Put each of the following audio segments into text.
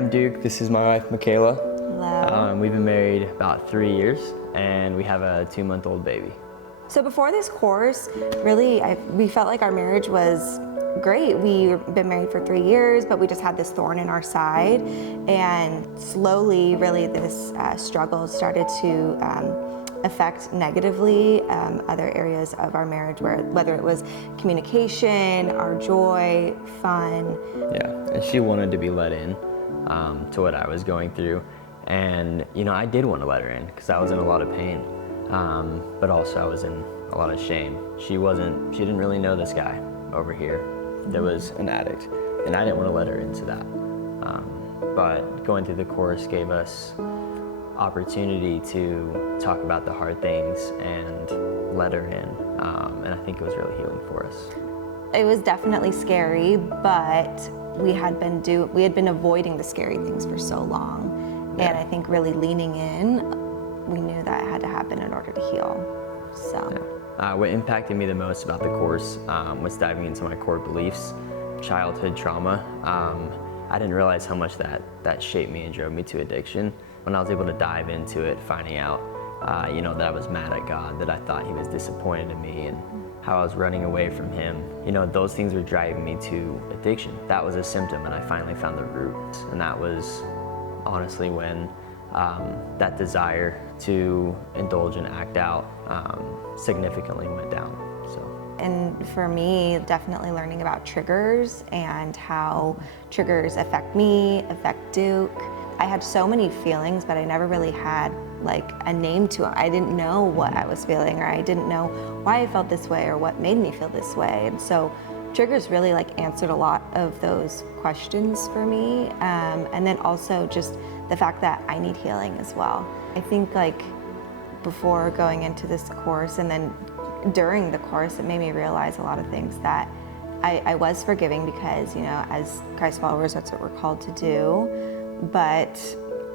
I'm Duke. This is my wife, Michaela. Hello. We've been married about 3 years, and we have a 2-month-old baby. So before this course, really, we felt like our marriage was great. We've been married for 3 years, but we just had this thorn in our side. And slowly, really, this struggle started to affect negatively other areas of our marriage, whether it was communication, our joy, fun. Yeah, and she wanted to be let in to what I was going through. And, you know, I did want to let her in because I was in a lot of pain, but also I was in a lot of shame. She didn't really know this guy over here that was an addict, and I didn't want to let her into that. But going through the course gave us opportunity to talk about the hard things and let her in, and I think it was really healing for us. It was definitely scary, but we had been avoiding the scary things for so long. And I think really leaning in, we knew that had to happen in order to heal. So. Yeah. What impacted me the most about the course was diving into my core beliefs, childhood trauma. I didn't realize how much that shaped me and drove me to addiction. When I was able to dive into it, finding out, that I was mad at God, that I thought He was disappointed in me, and how I was running away from Him. Those things were driving me to addiction. That was a symptom, and I finally found the root. And that was honestly when that desire to indulge and act out significantly went down. And for me, definitely learning about triggers and how triggers affect me, affect Duke. I had so many feelings, but I never really had like a name to it. I didn't know what I was feeling, or I didn't know why I felt this way or what made me feel this way. And so triggers really answered a lot of those questions for me. And then also just the fact that I need healing as well. I think before going into this course and then during the course, it made me realize a lot of things that I was forgiving because, as Christ followers, that's what we're called to do. But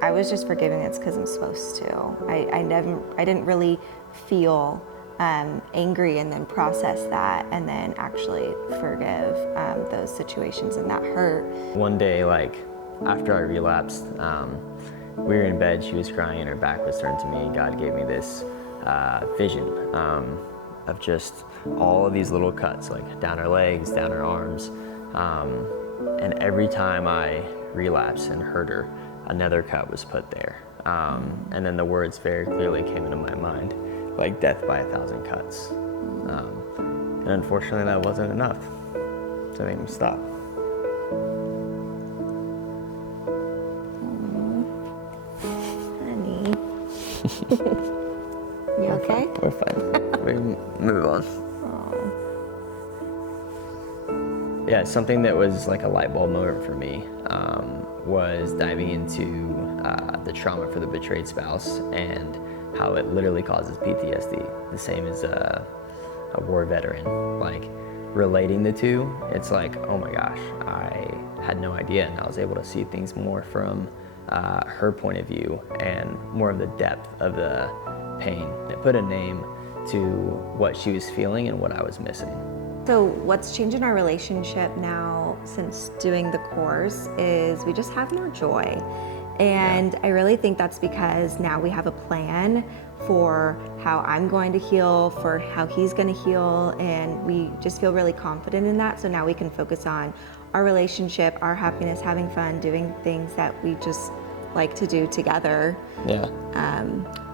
I was just forgiving it's because I'm supposed to. I didn't really feel angry and then process that and then actually forgive those situations and that hurt. One day, after I relapsed, we were in bed, she was crying and her back was turned to me, and God gave me this vision of just all of these little cuts, down her legs, down her arms. And every time I relapsed and hurt her, another cut was put there. And then the words very clearly came into my mind, like death by 1,000 cuts. And unfortunately that wasn't enough to make me stop. Honey. You okay? We're fine. We move on. Aww. Yeah, something that was like a light bulb moment for me was diving into the trauma for the betrayed spouse and how it literally causes PTSD, the same as a war veteran. Relating the two, it's oh my gosh, I had no idea, and I was able to see things more from her point of view and more of the depth of the pain. It put a name to what she was feeling and what I was missing. So what's changed in our relationship now since doing the course is we just have more joy. And I really think that's because now we have a plan for how I'm going to heal, for how he's going to heal, and we just feel really confident in that. So now we can focus on our relationship, our happiness, having fun, doing things that we just like to do together. Yeah.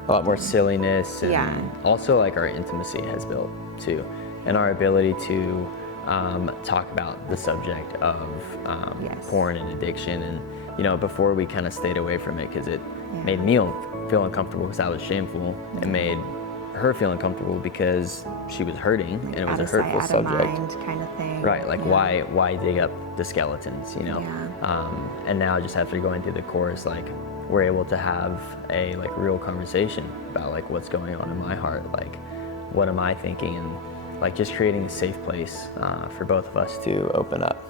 A lot more silliness, and also our intimacy has built too, and our ability to talk about the subject of porn and addiction. And before we kind of stayed away from it because it made me feel uncomfortable because I was shameful. It made her feel uncomfortable because she was hurting, and it was a hurtful subject. Out of mind kind of thing. Right, why dig up the skeletons, And now just after going through the course, we're able to have a real conversation about what's going on in my heart, what am I thinking, and just creating a safe place for both of us to open up.